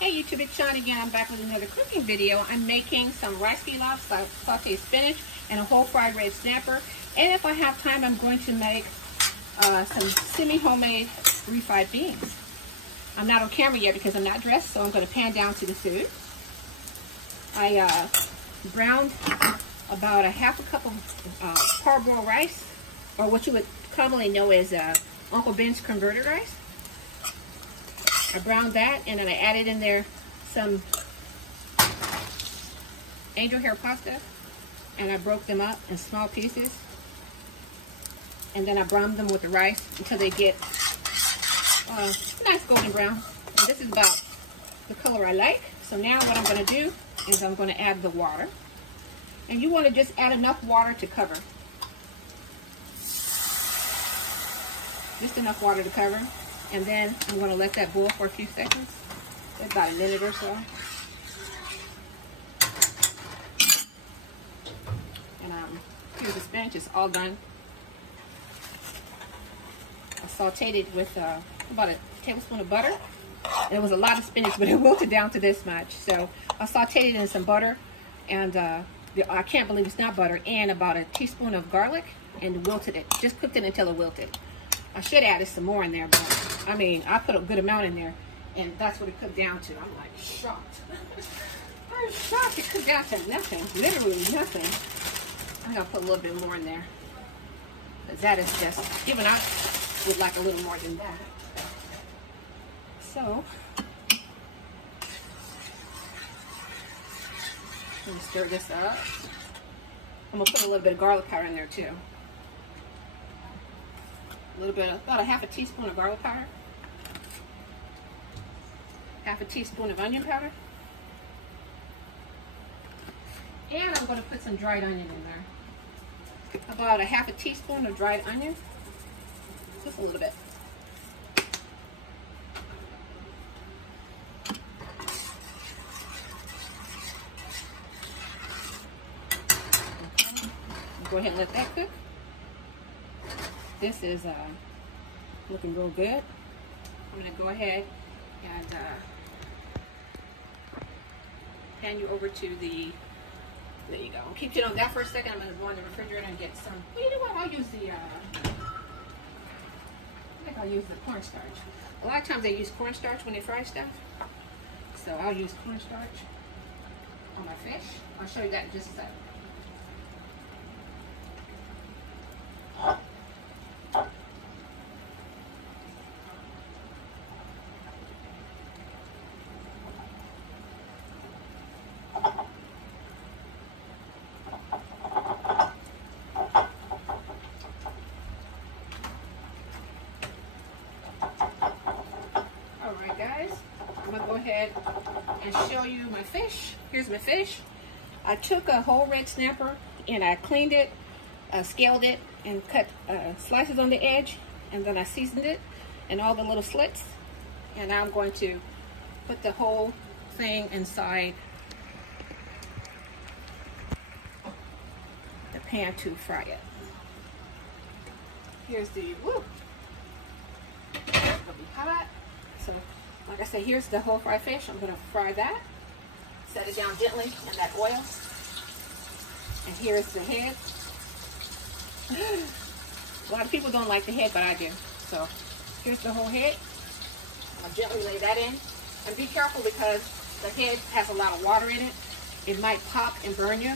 Hey YouTube, it's Sean again. I'm back with another cooking video. I'm making some rice pilaf, sauteed spinach, and a whole fried red snapper. And if I have time, I'm going to make some semi-homemade refried beans. I'm not on camera yet because I'm not dressed, so I'm going to pan down to the food. I browned about a half a cup of parboiled rice, or what you would commonly know as Uncle Ben's converted rice. I browned that, and then I added in there some angel hair pasta, and I broke them up in small pieces, and then I browned them with the rice until they get nice golden brown. And this is about the color I like. So now what I'm going to do is I'm going to add the water, and you want to just add enough water to cover. Just enough water to cover. And then I'm going to let that boil for a few seconds, about a minute or so. And here's the spinach, it's all done. I sauteed it with about a tablespoon of butter. And it was a lot of spinach, but it wilted down to this much. So I sauteed it in some butter, and I can't believe it's not butter, and about a teaspoon of garlic, and wilted it. Just cooked it until it wilted. I should add some more in there, but I mean, I put a good amount in there, and that's what it cooked down to. I'm like shocked. I'm shocked it cooked down to nothing, literally nothing. I'm gonna put a little bit more in there, because that is just, even I would like a little more than that. So, let me stir this up. I'm gonna put a little bit of garlic powder in there too. A little bit, about a half a teaspoon of garlic powder, half a teaspoon of onion powder, and I'm going to put some dried onion in there. About a half a teaspoon of dried onion, just a little bit. Okay. Go ahead and let that cook. This is looking real good. I'm going to go ahead and pan you over to the, there you go. I'll keep it on that for a second. I'm going to go in the refrigerator and get some, well, you know what, I'll use the, I think I'll use the cornstarch. A lot of times they use cornstarch when they fry stuff. So I'll use cornstarch on my fish. I'll show you that in just a second. I'm going to go ahead and show you my fish. Here's my fish. I took a whole red snapper and I cleaned it, scaled it, and cut slices on the edge, and then I seasoned it and all the little slits. And now I'm going to put the whole thing inside the pan to fry it. Here's the, woo! It's going to be hot. So, like I said, here's the whole fried fish. I'm going to fry that. Set it down gently in that oil. And here's the head. A lot of people don't like the head, but I do. So here's the whole head. I'll gently lay that in. And be careful because the head has a lot of water in it. It might pop and burn you.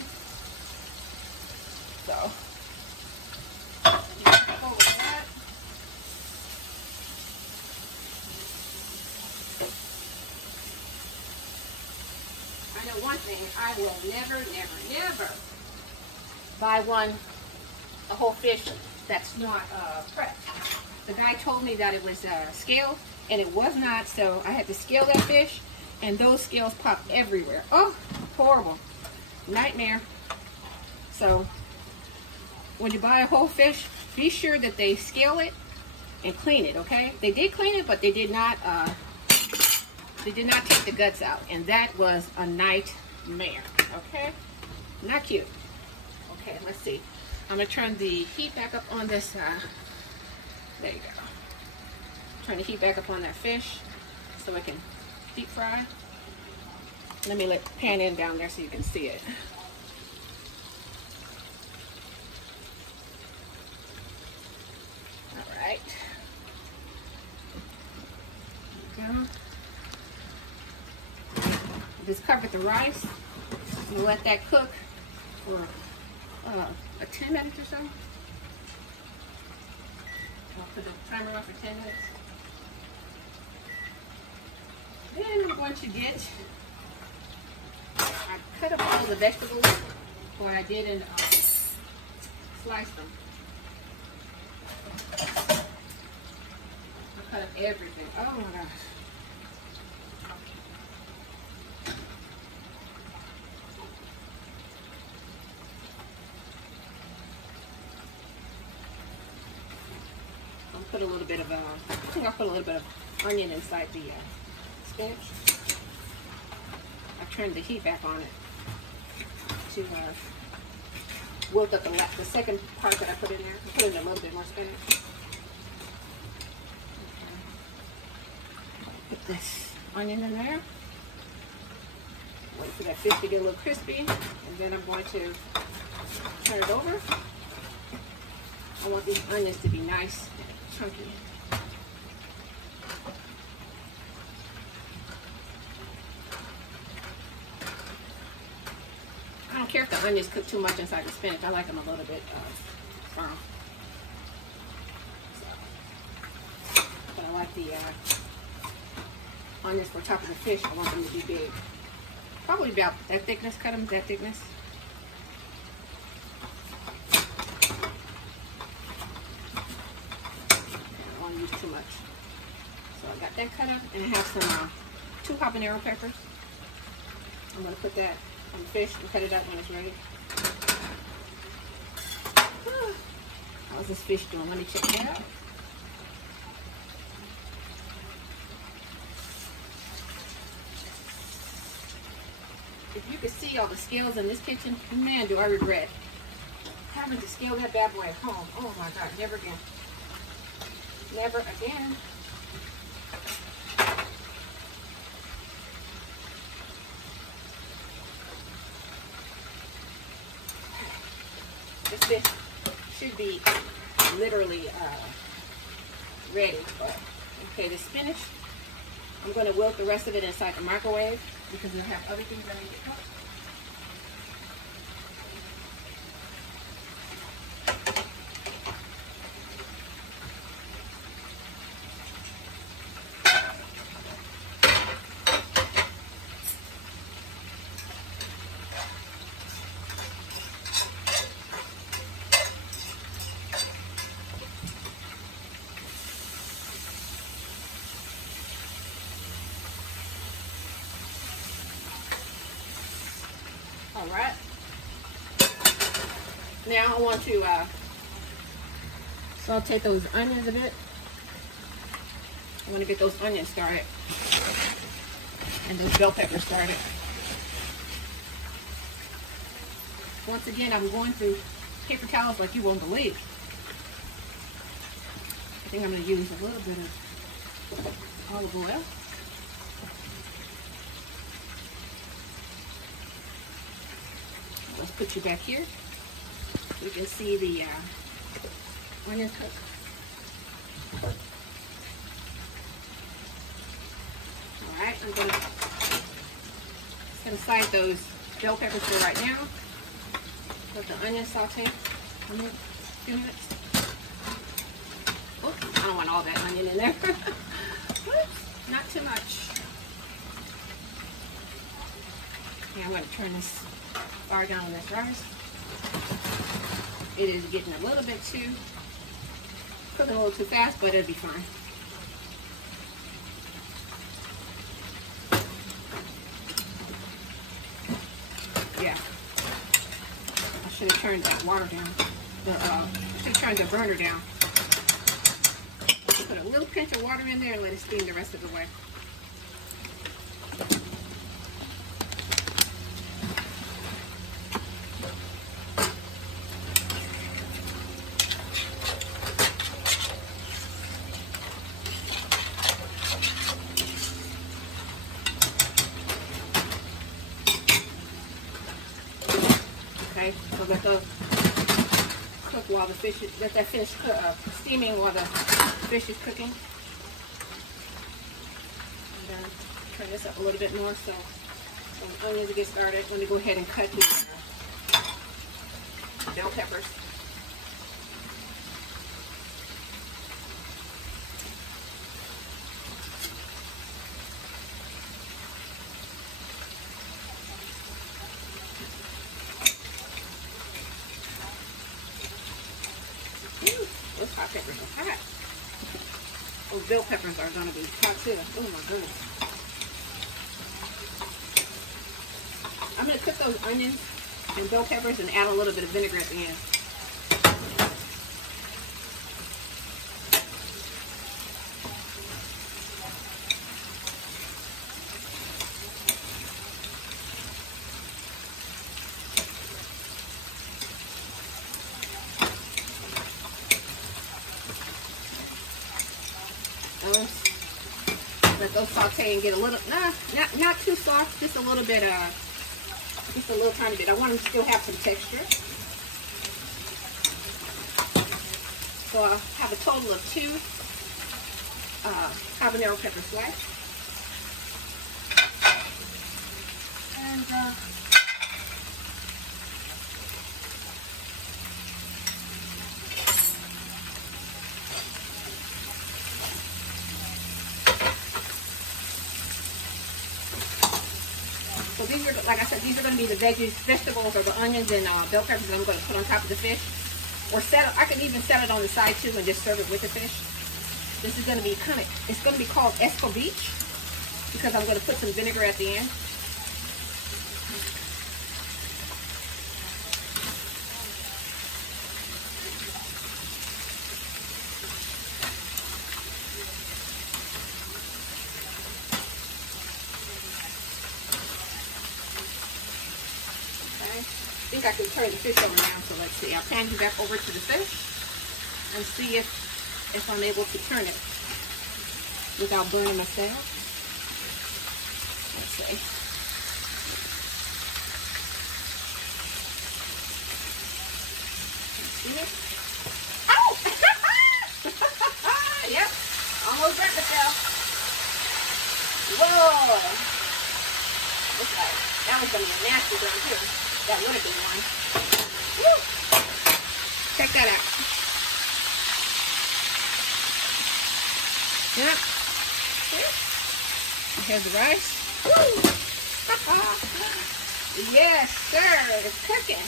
So, over that. I know one thing, I will never, never, never buy a whole fish that's not prepped. The guy told me that it was scaled, and it was not, so I had to scale that fish, and those scales popped everywhere. Oh, horrible. Nightmare. So, when you buy a whole fish, be sure that they scale it and clean it, okay? They did clean it, but they did not take the guts out, and that was a nightmare, okay? Not cute. Okay, let's see. I'm gonna turn the heat back up on this, there you go. Turn the heat back up on that fish so it can deep fry. Let me pan in down there so you can see it. All right. Go. Just cover the rice and let that cook for 10 minutes or so. I'll put the timer on for 10 minutes. Then I'm going to get, I cut up all the vegetables, what I did and slice them. I cut up everything. Oh my gosh. I'll put a little bit of, I think I'll put a little bit of onion inside the spinach. I turned the heat back on it to wilt up the second part that I put in there. I put in a little bit more spinach. Okay. Put this onion in there. Wait for that fish to get a little crispy, and then I'm going to turn it over. I want these onions to be nice and chunky. I don't care if the onions cook too much inside the spinach. I like them a little bit firm. So, but I like the onions for top of the fish. I want them to be big. Probably about that thickness. Cut them that thickness. I don't want to use too much. So I got that cut up, and I have some 2 habanero peppers. I'm going to put that on the fish and cut it up when it's ready. How's this fish doing? Let me check that out. If you could see all the scales in this kitchen, man, do I regret having to scale that bad boy at home. Oh my God, never again. Never again. This fish should be literally ready. But okay, the spinach, I'm going to wilt the rest of it inside the microwave because I have other things I need to cook. All right. Now I want to saute those onions a bit. I want to get those onions started and those bell peppers started. Once again, I'm going through paper towels like you won't believe. I think I'm going to use a little bit of olive oil. Let's put you back here. You can see the onions cook. All right, I'm going to set aside those bell peppers for right now. Let the onions saute in a few minutes. Oops, I don't want all that onion in there. Oops, not too much. Okay, I'm going to turn this fire down on this rice. It is getting a little bit too, cooking a little too fast, but it'll be fine. Yeah. I should have turned that water down. I should have turned the burner down. Put a little pinch of water in there and let it steam the rest of the way. Okay, so let those cook while the fish is, let that fish steaming while the fish is cooking. And then turn this up a little bit more so when onions get started, I'm going to go ahead and cut the bell peppers. Those hot peppers are hot. Those bell peppers are going to be hot too. Oh my goodness. I'm going to cook those onions and bell peppers and add a little bit of vinegar at the end. Let those saute and get a little, not too soft, just a little bit, just a little tiny bit. I want them to still have some texture. So I'll have a total of 2 habanero pepper slices. And so these are, like I said, these are going to be the vegetables or the onions and bell peppers that I'm going to put on top of the fish. Or I can even set it on the side too and just serve it with the fish. This is going to be it's going to be called Escovitch because I'm going to put some vinegar at the end. I think I can turn the fish over now, so let's see. I'll pan you back over to the fish and see if I'm able to turn it without burning myself. Let's see. See it? Ow! Yep, almost burnt myself. Whoa! Looks like that was going to be a nasty burn too. That would have been one. Woo! Check that out. Yeah. Here's the rice. Woo! Yes, sir. It's cooking.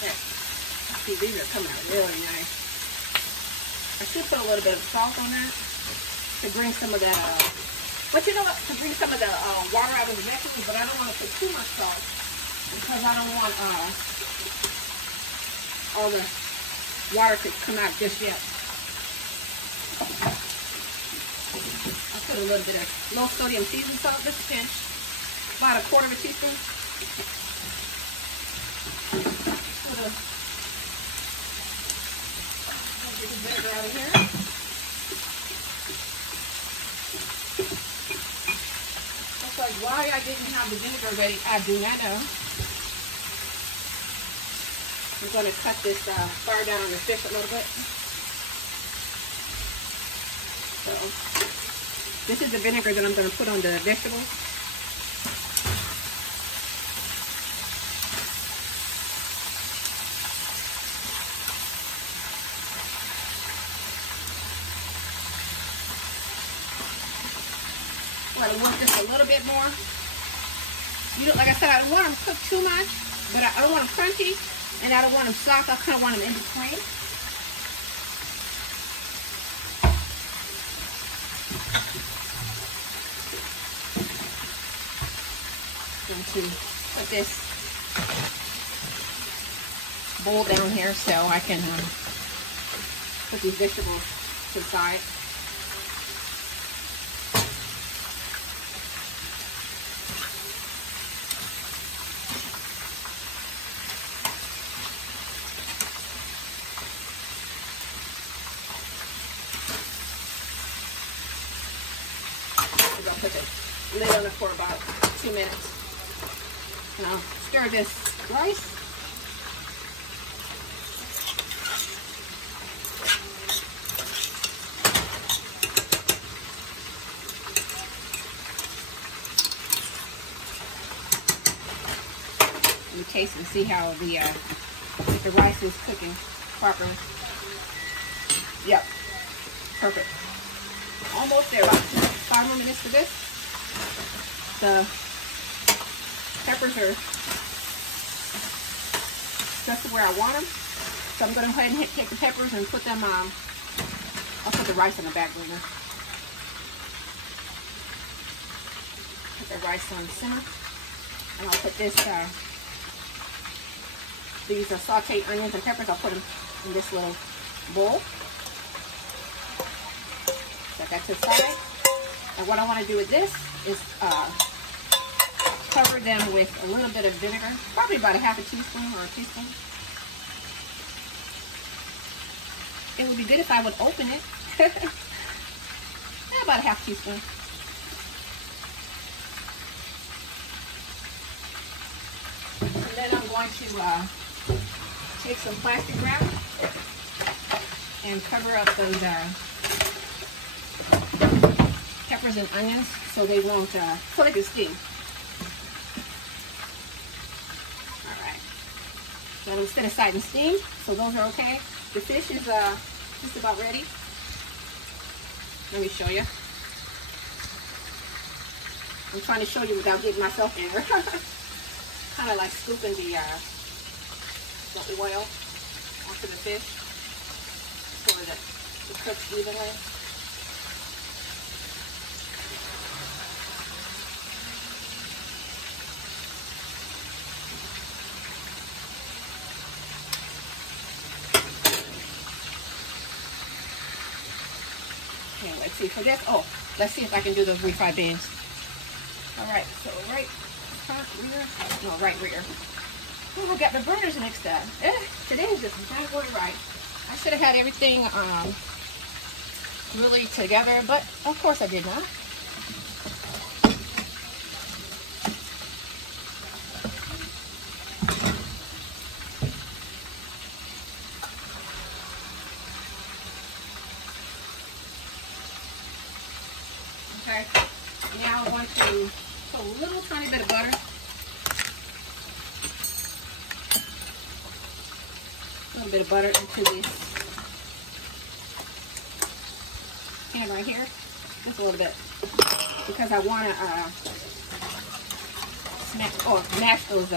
Yeah. See, these are coming out really nice. I should put a little bit of salt on that to bring some of that but you know what, to bring some of the water out of the vegetables, but I don't want to put too much salt because I don't want all the water to come out just yet. I'll put a little bit of low sodium seasoned salt, just a pinch, about 1/4 teaspoon. Put the vinegar out of here. Like why I didn't have the vinegar ready, I do not know. I'm going to cut this fire down on the fish a little bit. So this is the vinegar that I'm going to put on the vegetables. I want just a little bit more. You know, like I said, I don't want them cooked too much, but I don't want them crunchy, and I don't want them soft. I kind of want them in between. I'm going to put this bowl down here so I can put these vegetables to the side. Put lid on it for about 2 minutes. Now stir this rice. You taste and see how the rice is cooking properly. Yep, perfect. Almost there. About 5 more minutes for this. The peppers are just where I want them, so I'm going to go ahead and take the peppers and put them. I'll put the rice on the back burner. Put the rice on simmer, and I'll put this. These are sauteed onions and peppers. I'll put them in this little bowl. Set that to the side. And what I want to do with this is cover them with a little bit of vinegar, probably about a half a teaspoon or a teaspoon. It would be good if I would open it. About a half teaspoon. And then I'm going to take some plastic wrap and cover up those peppers and onions so they won't, so they can steam. All right. So I'm going to set aside and steam. So those are okay. The fish is just about ready. Let me show you. I'm trying to show you without getting myself in there. Kind of like scooping the oil onto the fish so that it cooks evenly. Okay, let's see for this. Oh, let's see if I can do those refried beans. All right, so right front rear, no, right rear. Oh, I got the burners mixed up. Today is just not going right. I should have had everything really together, but of course I did not. Okay, now I want to put a little tiny bit of butter. A little bit of butter into this pan right here, just a little bit, because I want to mash those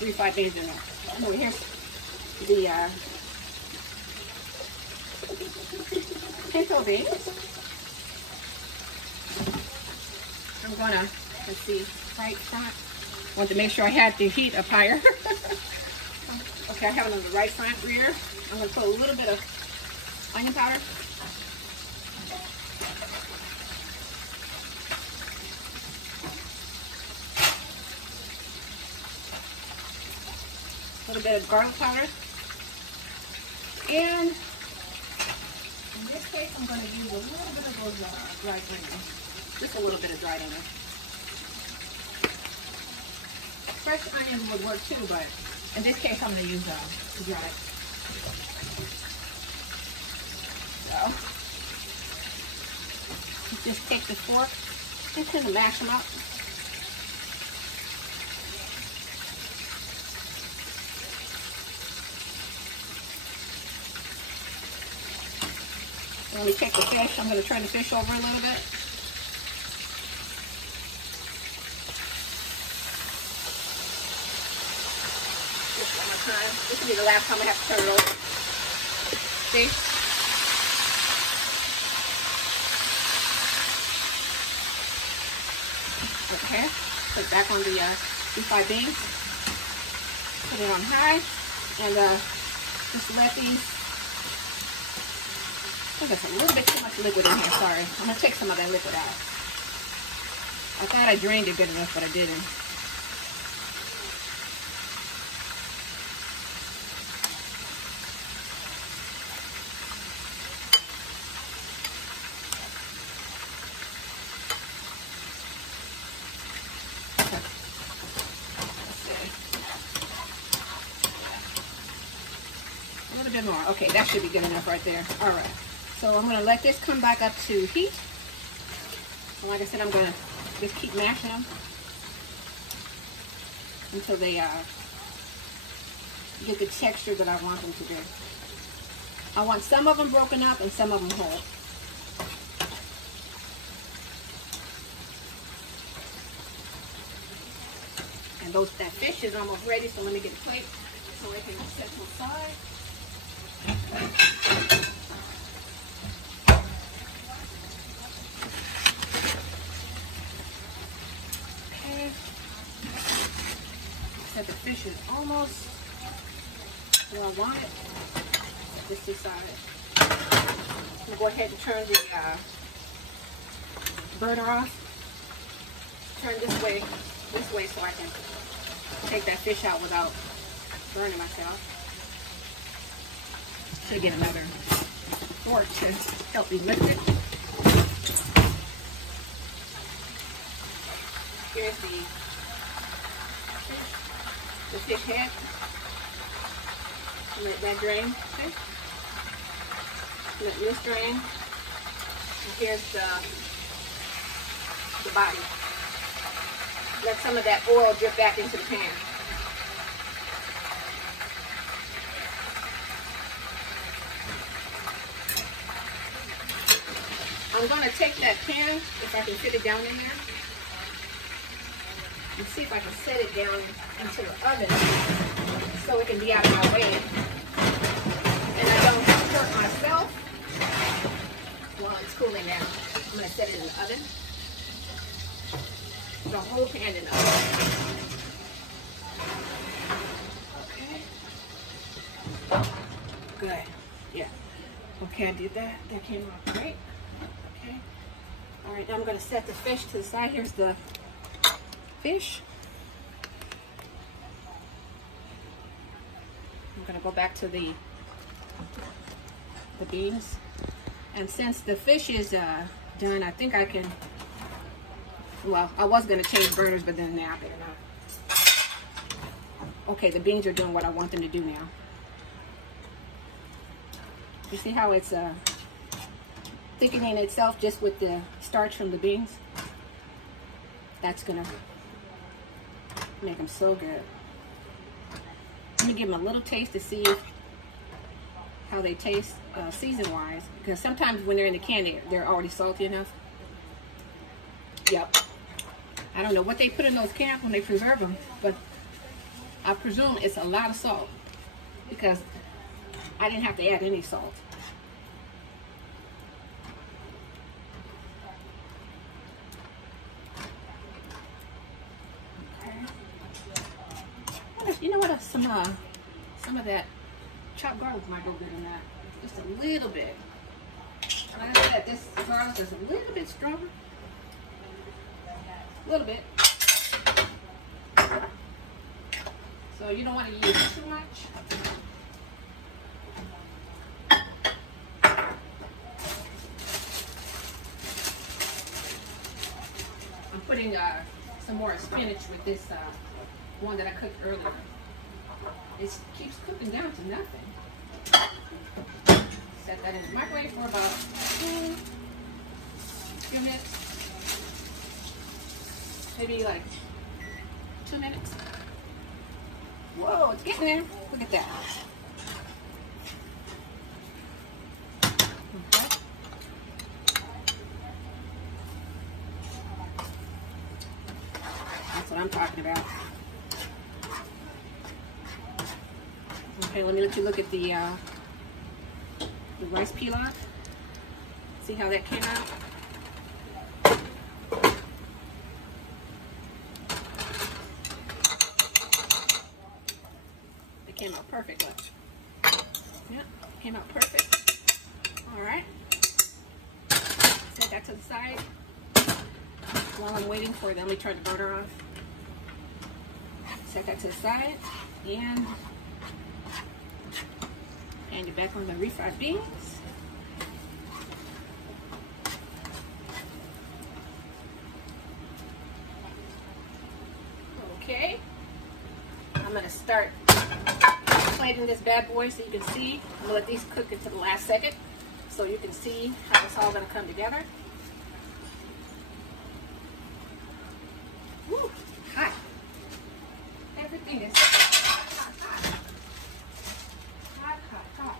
refried beans in there. Oh, here's the pinto beans. I'm gonna, let's see, right front. Want to make sure I had the heat up higher. Okay, I have it on the right front rear. I'm going to put a little bit of onion powder. A little bit of garlic powder. And in this case, I'm going to use a little bit of those dried onions. Just a little bit of dried onion. Fresh onions would work too, but in this case, I'm going to use dried. So, just take the fork and kind of mash them up. Let me take the fish. I'm going to turn the fish over a little bit. This will be the last time I have to turn it over. See? Okay. Put it back on the refried beans. Put it on high. And just let these... I think there's a little bit too much liquid in here. Sorry. I'm going to take some of that liquid out. I thought I drained it good enough, but I didn't. little bit more. Okay, that should be good enough right there. All right. So I'm gonna let this come back up to heat. And like I said, I'm gonna just keep mashing them until they get the texture that I want them to do. I want some of them broken up and some of them whole. And that fish is almost ready, so let me get a plate so I can set to the side. Okay. So the fish is almost where I want it. This side. I'm gonna go ahead and turn the burner off. Turn this way so I can take that fish out without burning myself. Should get another fork to help me lift it. Here's the fish head. Let that drain. Okay. Let this drain. And here's the body. Let some of that oil drip back into the pan. I'm going to take that pan, if I can fit it down in there, and see if I can set it down into the oven so it can be out of my way. And I don't hurt myself while it's cooling down. I'm going to set it in the oven. The whole pan in the oven. Okay. Good. Yeah. Okay, I did that. That came out great. Okay. All right, now I'm going to set the fish to the side. Here's the fish. I'm going to go back to the beans. And since the fish is done, I think I can, well, I was going to change burners, but then now I better not. Okay, the beans are doing what I want them to do now. You see how it's thickening itself just with the starch from the beans? That's going to make them so good. Let me give them a little taste to see how they taste season-wise, because sometimes when they're in the can, they're already salty enough. Yep. I don't know what they put in those cans when they preserve them, but I presume it's a lot of salt because I didn't have to add any salt. Okay. You know what? Some of that chopped garlic might go good in that. Just a little bit. Like I said, this garlic is a little bit stronger. A little bit. So you don't want to use too much. I'm putting some more spinach with this one that I cooked earlier. It keeps cooking down to nothing. Set that in the microwave for about 2 minutes. Maybe like 2 minutes. Whoa, it's getting there. Look at that. Okay. That's what I'm talking about. Okay, let me let you look at the rice pilaf. See how that came out? It came out perfect. Look. Yeah, came out perfect. All right. Set that to the side. While I'm waiting for them, let me turn the burner off. Set that to the side, and you're back on the refried beans. Okay, I'm gonna start in this bad boy so you can see. I'm gonna let these cook until the last second so you can see how it's all gonna come together. Woo, hot. Everything is hot, hot. Hot, hot, hot.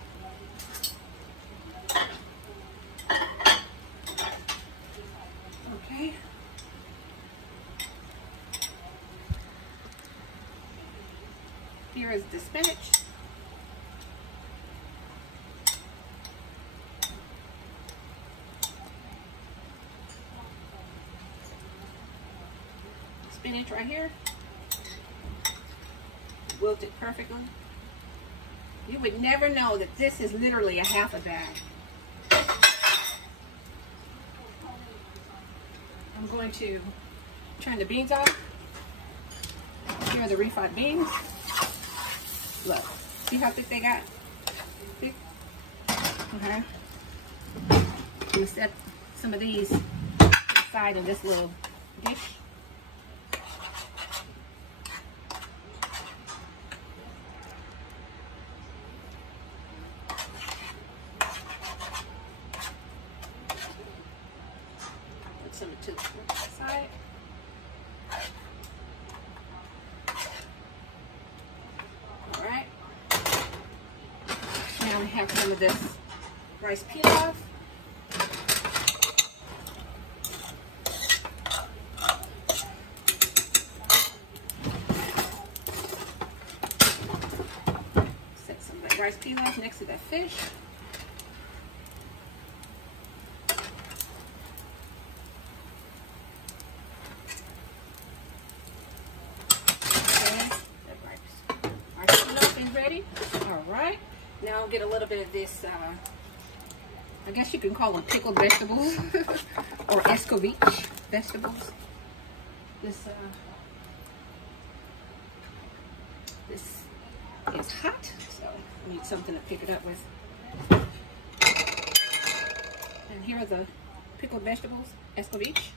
Okay. Here is the spinach. Spinach right here. Wilted perfectly. You would never know that this is literally a half a bag. I'm going to turn the beans off. Here are the refried beans. Look, see how thick they got? Thick? Okay. We set some of these aside in this little dish. Put some to the side. Now we have some of this rice pilaf. Set some of the rice pilaf next to that fish. Okay, that rice pilaf is ready. All right. Now I'll get a little bit of this, I guess you can call them pickled vegetables or Escovitch vegetables. This is hot, so I need something to pick it up with. And here are the pickled vegetables, Escovitch.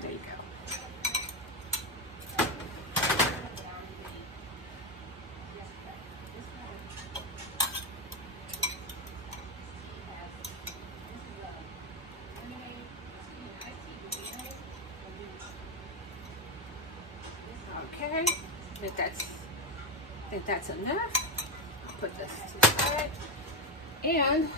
There you go. Okay, I think that's enough. I'll put this to the side. And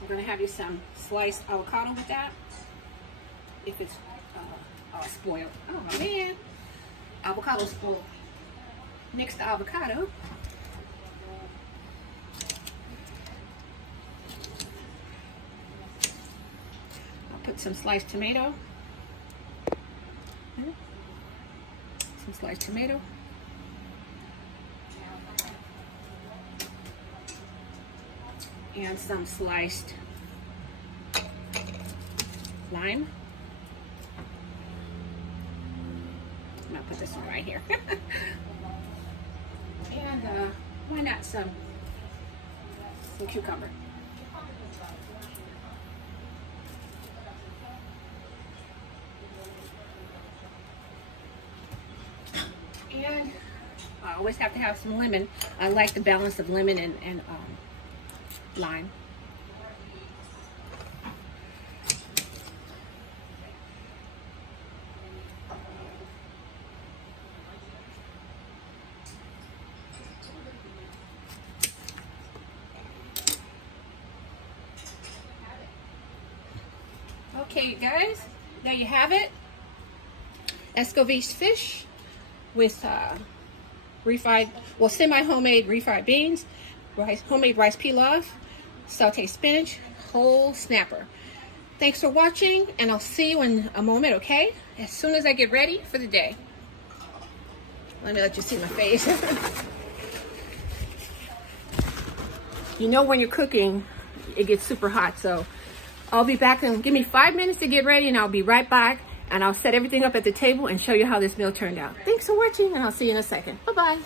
I'm going to have you some sliced avocado with that. If it's spoiled. Oh man, avocado spoiled. Mix the avocado. Put some sliced tomato. Some sliced tomato. And some sliced lime. I'm gonna put this one right here. And why not some cucumber. And I always have to have some lemon. I like the balance of lemon and lime. Okay, guys, there you have it. Escovitch fish with refried, well, semi-homemade refried beans, homemade rice pilaf, sautéed spinach, whole snapper. Thanks for watching, and I'll see you in a moment, okay? As soon as I get ready for the day. Let me let you see my face. You know when you're cooking, it gets super hot, so I'll be back and give me 5 minutes to get ready, and I'll be right back. And I'll set everything up at the table and show you how this meal turned out. Thanks for watching, and I'll see you in a second. Bye-bye.